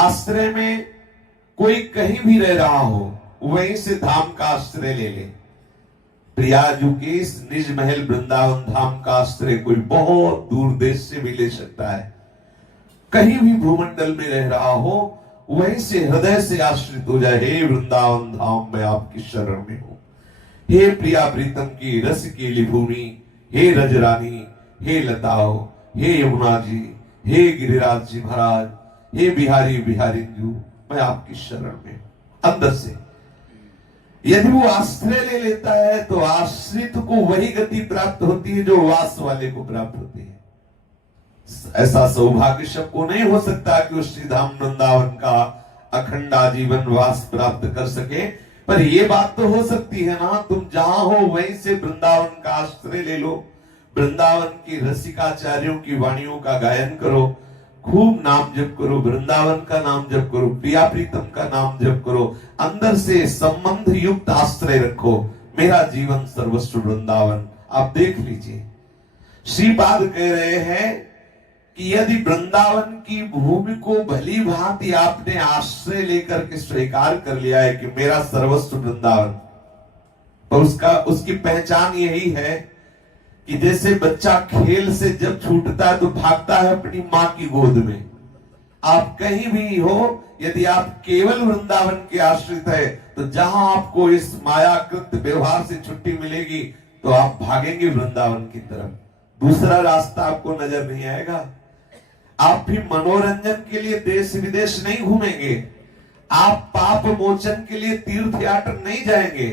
आश्रय में कोई कहीं भी रह रहा हो, वहीं से धाम का आश्रय ले ले। प्रियाजुकेश निज महल वृंदावन धाम का आश्रय कोई बहुत दूर देश से भी ले सकता है। कहीं भी भूमंडल में रह रहा हो, वहीं से हृदय से आश्रित हो जाए, हे वृंदावन धाम मैं आपकी शरण में हूं। हे प्रिया प्रीतम की रस की भूमि, हे रजरानी, हे लताओ, हे यमुना जी, हे गिरिराज जी महाराज, हे बिहारी बिहारी जू, मैं आपकी शरण में हूं। अंदर से यदि वो आश्रय ले लेता है तो आश्रित को वही गति प्राप्त होती है जो वास वाले को प्राप्त होती है। ऐसा सौभाग्य सबको नहीं हो सकता कि उस श्री धाम वृंदावन का अखंड आजीवन वास प्राप्त कर सके, पर यह बात तो हो सकती है ना, तुम जहां हो वहीं से वृंदावन का आश्रय ले लो, वृंदावन की रसिकाचार्यों की वाणियों का गायन करो, खूब नाम जप करो, वृंदावन का नाम जप करो, प्रिया प्रीतम का नाम जप करो, अंदर से संबंध युक्त आश्रय रखो। मेरा जीवन सर्वस्व वृंदावन। आप देख लीजिए, श्रीपाद कह रहे हैं कि यदि वृंदावन की भूमि को भली भांति आपने आश्रय लेकर के स्वीकार कर लिया है कि मेरा सर्वस्व वृंदावन, तो उसकी पहचान यही है कि जैसे बच्चा खेल से जब छूटता है तो भागता है अपनी मां की गोद में। आप कहीं भी हो, यदि आप केवल वृंदावन के आश्रित है, तो जहां आपको इस मायाकृत व्यवहार से छुट्टी मिलेगी तो आप भागेंगे वृंदावन की तरफ। दूसरा रास्ता आपको नजर नहीं आएगा। आप भी मनोरंजन के लिए देश विदेश नहीं घूमेंगे, आप पाप मोचन के लिए तीर्थ यात्रा नहीं जाएंगे,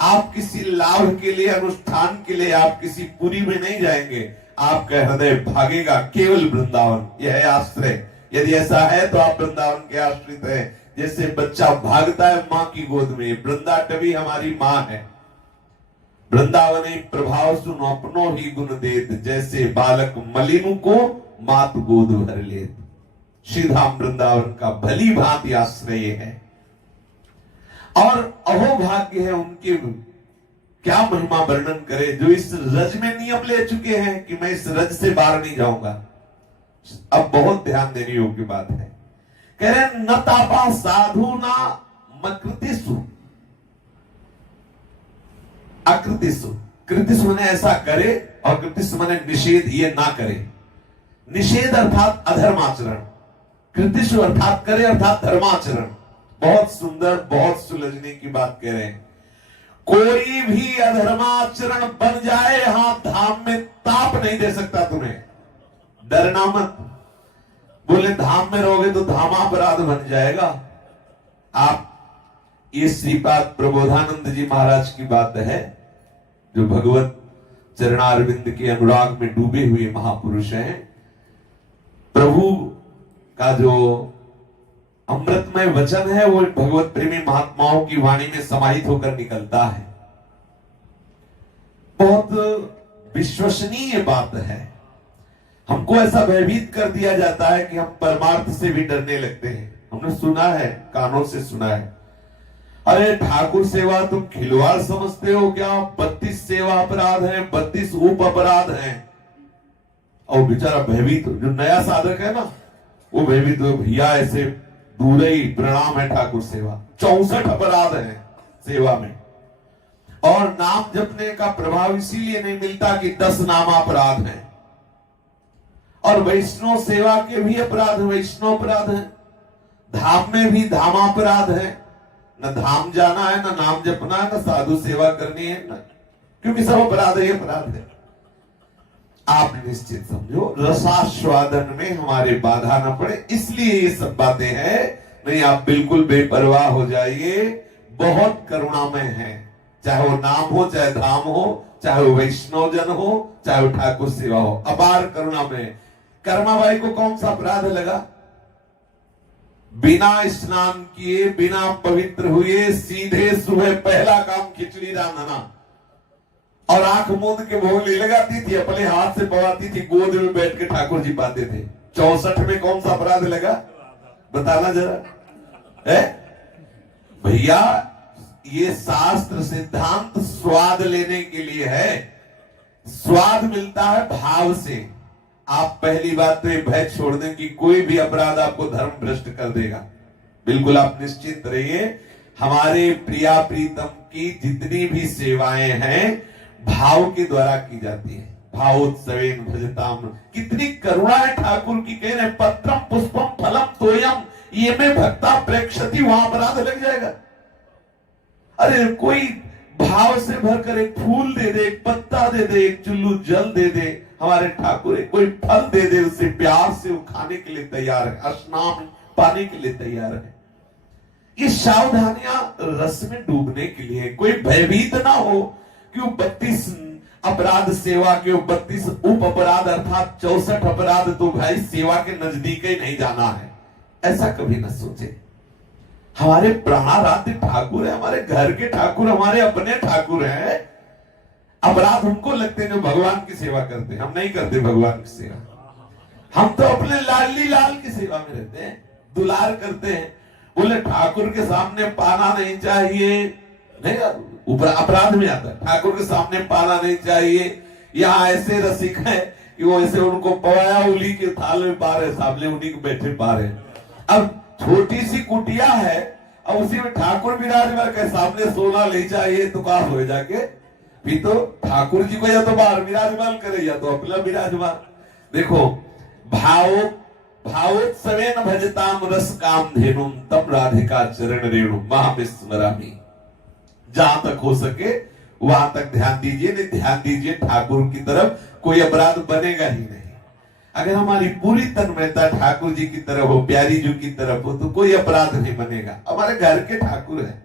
आप किसी लाभ के लिए, अनुष्ठान के लिए आप किसी पुरी में नहीं जाएंगे। आपका हृदय भागेगा केवल वृंदावन। यह है आश्रय। यदि ऐसा है तो आप वृंदावन के आश्रित हैं। जैसे बच्चा भागता है मां की गोद में, वृंदाटवी हमारी मां है। वृंदावन प्रभाव सुन अपनो ही गुण देत, जैसे बालक मलिनु को मात गोद भर लेत। श्रीधाम वृंदावन का भली भांति आश्रय है और अहोभाग्य है उनके। क्या महिमा वर्णन करे जो इस रज में नियम ले चुके हैं कि मैं इस रज से बाहर नहीं जाऊंगा। अब बहुत ध्यान देने योग्य बात है। कह रहे न तापा साधु ना मकृतिसु अकृतिसु। कृतिसु ने ऐसा करे और कृतिसु माने निषेध, ये ना करे। निषेध अर्थात अधर्माचरण, कृतिसु अर्थात करे अर्थात धर्माचरण। बहुत सुंदर, बहुत सुलझने की बात कह रहे हैं। कोई भी अधर्माचरण बन जाए, यहां धाम में ताप नहीं दे सकता तुम्हें। डरना मत। बोले धाम में रहोगे तो धामापराध बन जाएगा। आप ये श्रीपाद प्रबोधानंद जी महाराज की बात है, जो भगवत चरणारविंद के अनुराग में डूबे हुए महापुरुष हैं। प्रभु का जो अमृतमय वचन है वो भगवत प्रेमी महात्माओं की वाणी में समाहित होकर निकलता है। बहुत विश्वसनीय बात है। हमको ऐसा भयभीत कर दिया जाता है कि हम परमार्थ से भी डरने लगते हैं। हमने सुना है, कानों से सुना है, अरे ठाकुर सेवा तुम खिलवाड़ समझते हो क्या? 32 सेवा अपराध हैं, 32 उप अपराध हैं। और बेचारा भयभीत, जो नया साधक है ना, वो भयभीत हो, भैया ऐसे दूर ही प्रणाम है ठाकुर सेवा। 64 अपराध हैं सेवा में। और नाम जपने का प्रभाव इसीलिए नहीं मिलता कि 10 नामापराध हैं। और वैष्णव सेवा के भी अपराध, वैष्णव अपराध हैं। धाम में भी धामापराध है। न धाम जाना है, न नाम जपना है, न साधु सेवा करनी है, न, क्योंकि सब अपराध ही अपराध है। आप निश्चित समझो, रसास्वादन में हमारे बाधा न पड़े, इसलिए ये सब बातें हैं। नहीं, आप बिल्कुल बेपरवाह हो जाइए। बहुत करुणामय है, चाहे वो नाम हो, चाहे धाम हो, चाहे वो वैष्णव जन हो, चाहे वो ठाकुर सेवा हो, अपार करुणामय। कर्माबाई को कौन सा अपराध लगा? बिना स्नान किए, बिना पवित्र हुए, सीधे सुबह पहला काम खिचड़ी रांधना और आंख मूंद के भोग ले लगाती थी, अपने हाथ से पवाती थी, गोद में बैठ के ठाकुर जी पाते थे। 64 में कौन सा अपराध लगा? बताना जरा है भैया। ये शास्त्र सिद्धांत स्वाद लेने के लिए है। स्वाद मिलता है भाव से। आप पहली बात तो ये भय छोड़ दें कि कोई भी अपराध आपको धर्म भ्रष्ट कर देगा। बिल्कुल आप निश्चिंत रहिए, हमारे प्रिया प्रीतम की जितनी भी सेवाएं हैं भाव के द्वारा की जाती है। भावोत्सवेन भजताम, कितनी करुणा है ठाकुर की। कह रहे पत्रम पुष्पम फलम तोयम ये में भक्ता प्रेक्षति, वहां अपराध लग जाएगा। अरे कोई भाव से भरकर एक फूल दे दे, एक पत्ता दे दे, एक चुल्लू जल दे दे, हमारे ठाकुर कोई फल दे दे, उसे प्यार से वो खाने के लिए तैयार है, स्नान पाने के लिए तैयार है। ये सावधानियां रस में डूबने के लिए, कोई भयभीत ना हो कि वो 32 अपराध सेवा के 32 उप अपराध अर्थात 64 अपराध तो भाई सेवा के नजदीक ही नहीं जाना है, ऐसा कभी ना सोचे। हमारे प्राणाराध्य ठाकुर है, हमारे घर के ठाकुर, हमारे अपने ठाकुर हैं। अपराध हमको लगते हैं जो भगवान की सेवा करते हैं, हम नहीं करते भगवान की सेवा। हम तो अपने लाडली लाल की सेवा में रहते हैं, दुलार करते हैं। बोले ठाकुर के सामने पाना नहीं चाहिए, नहीं ऊपर अपराध में आता है, ठाकुर के सामने पाना नहीं चाहिए। यहाँ ऐसे रसिक है कि वो ऐसे उनको पवाया उली के थाल में पा रहे, सामने उन्हीं के बैठे पा रहे। अब छोटी सी कुटिया है, अब उसी में ठाकुर विराजमान के सामने सोना ले चाहिए तो कहा हो जाके भी तो ठाकुर जी को या तो बाहर विराजमान करे या तो अपना विराजमान। देखो भाव भावोत्सवेन भजताम रस काम धेनुम तम राधिका चरण रेणु महाविस्मरामी। जहां तक हो सके वहां तक ध्यान दीजिए, नहीं ध्यान दीजिए ठाकुर की तरफ, कोई अपराध बनेगा ही नहीं। अगर हमारी पूरी तन्मयता ठाकुर जी की तरफ हो, प्यारी जी की तरफ हो, तो कोई अपराध नहीं बनेगा। हमारे घर के ठाकुर है,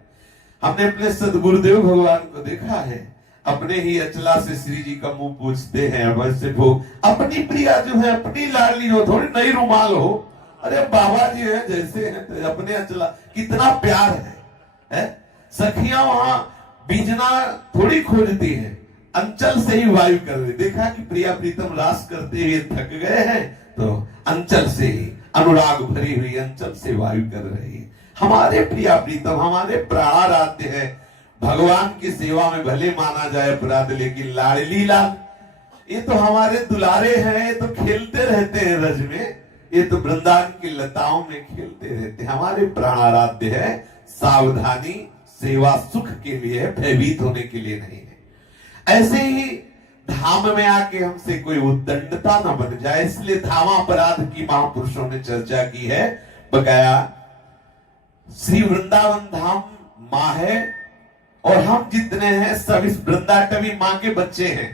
हमने अपने सदगुरुदेव भगवान को देखा है, अपने ही अचला से श्री जी का मुंह पूछते हैं। वैसे वो अपनी प्रिया जो है, अपनी लाडली हो, थोड़ी नई रुमाल हो, अरे बाबा जी है जैसे हैं तो अपने अचला, कितना प्यार है? सखियां वहां बीजना थोड़ी खोजती हैं, अंचल से ही वायु कर रही। देखा कि प्रिया प्रीतम रास करते हुए थक गए हैं तो अंचल से ही, अनुराग भरी हुई अंचल से वायु कर रही है। हमारे प्रिया प्रीतम, हमारे प्राणाराध्य है। भगवान की सेवा में भले माना जाए अपराध, लेकिन लाडली लाल ये तो हमारे दुलारे हैं, ये तो खेलते रहते हैं रज में, ये तो वृंदावन की लताओं में खेलते रहते हैं। हमारे प्राणाराध्य है। सावधानी सेवा सुख के लिए है, भयभीत होने के लिए नहीं है। ऐसे ही धाम में आके हमसे कोई उद्दंडता न बन जाए, इसलिए धामापराध की महापुरुषों ने चर्चा की है। बकाया श्री वृंदावन धाम माँ है और हम जितने हैं सब इस वृंदाटवी माँ के बच्चे हैं।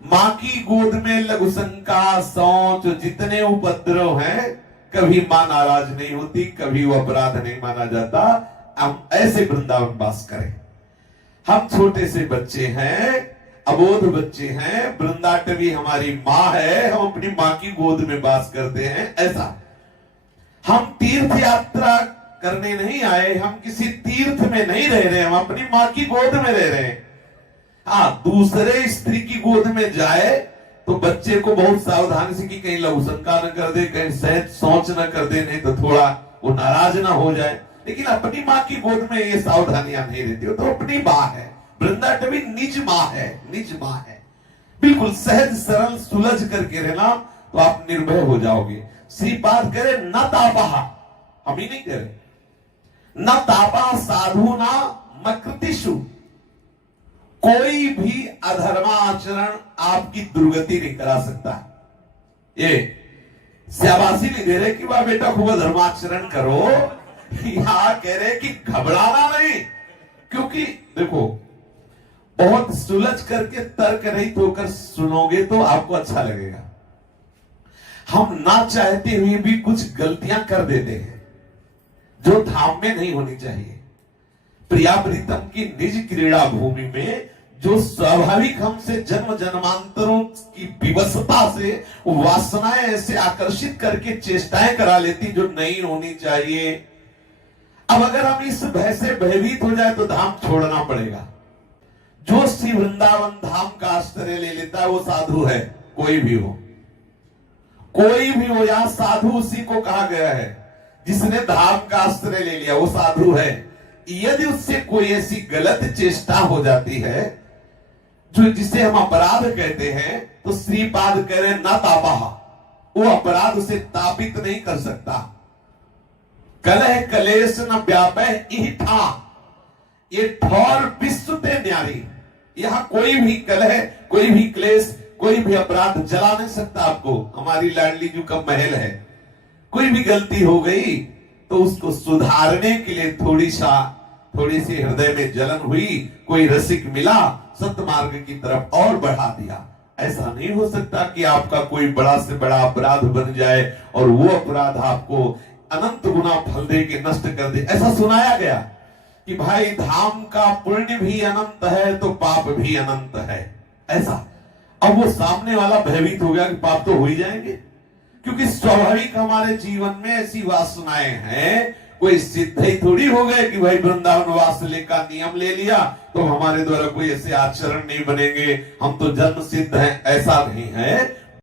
माँ की गोद में लघु शंका सोच जितने उपद्रव हैं, कभी माँ नाराज नहीं होती, कभी वो अपराध नहीं माना जाता। हम ऐसे वृंदावन वास करें। हम छोटे से बच्चे हैं, अबोध बच्चे हैं, वृंदाटवी हमारी माँ है, हम अपनी माँ की गोद में वास करते हैं। ऐसा हम तीर्थ यात्रा करने नहीं आए, हम किसी तीर्थ में नहीं रह रहे, हम अपनी माँ की गोद में रह रहे हैं। हाँ, दूसरे स्त्री की गोद में जाए तो बच्चे को बहुत सावधानी से कि कहीं लघु शंका न कर दे, कहीं सहज सोच न कर दे, नहीं तो थोड़ा वो नाराज ना हो जाए। लेकिन अपनी माँ की गोद में ये सावधानियां नहीं रहती हो, तो अपनी माँ है। वृंदाटवी निज माँ है, निज माँ है। बिल्कुल सहज सरल सुलझ करके रहना तो आप निर्भय हो जाओगे। श्रीपाद करे न तापहा, हम ही नहीं कह रहे, न तापा साधु ना मकृतिषु, कोई भी अधर्माचरण आपकी दुर्गति नहीं करा सकता। ये शाबाशी नहीं दे रहे कि वाह बेटा खूब धर्माचरण करो, यहां कह रहे कि घबराना नहीं। क्योंकि देखो बहुत सुलझ करके तर्क रहित होकर सुनोगे तो आपको अच्छा लगेगा। हम ना चाहते हुए भी कुछ गलतियां कर देते हैं जो धाम में नहीं होनी चाहिए। प्रिया प्रीतम की निज क्रीड़ा भूमि में जो स्वाभाविक हमसे जन्म जन्मांतरों की विवशता से वासनाएं ऐसे आकर्षित करके चेष्टाएं करा लेती जो नहीं होनी चाहिए। अब अगर हम इस भय से भयभीत हो जाए तो धाम छोड़ना पड़ेगा। जो श्री वृंदावन धाम का आश्रय ले लेता है वो साधु है, कोई भी हो, कोई भी हो। यहां साधु उसी को कहा गया है जिसने धाम का आश्रय ले लिया, वो साधु है। यदि उससे कोई ऐसी गलत चेष्टा हो जाती है, जो जिसे हम अपराध कहते हैं, तो श्रीपाद कह रहे न तापा, वो अपराध उसे तापित नहीं कर सकता। कलह कलेश न व्यापै इहि था, ये ठौर विश्व ते न्यारी। यहां कोई भी कलह, कोई भी क्लेश, कोई भी अपराध जला नहीं सकता आपको। हमारी लाडली जी का महल है, कोई भी गलती हो गई तो उसको सुधारने के लिए थोड़ी सी हृदय में जलन हुई, कोई रसिक मिला, सत्मार्ग की तरफ और बढ़ा दिया। ऐसा नहीं हो सकता कि आपका कोई बड़ा से बड़ा अपराध बन जाए और वो अपराध आपको अनंत गुना फल दे के नष्ट कर दे। ऐसा सुनाया गया कि भाई धाम का पुण्य भी अनंत है तो पाप भी अनंत है, ऐसा। अब वो सामने वाला भयभीत हो गया कि पाप तो हो ही जाएंगे, क्योंकि स्वाभाविक हमारे जीवन में ऐसी वासनाएं हैं। कोई सिद्ध ही थोड़ी हो गए कि भाई वृंदावन वासले का नियम ले लिया तो हमारे द्वारा कोई ऐसे आचरण नहीं बनेंगे, हम तो जन्म सिद्ध हैं, ऐसा नहीं है।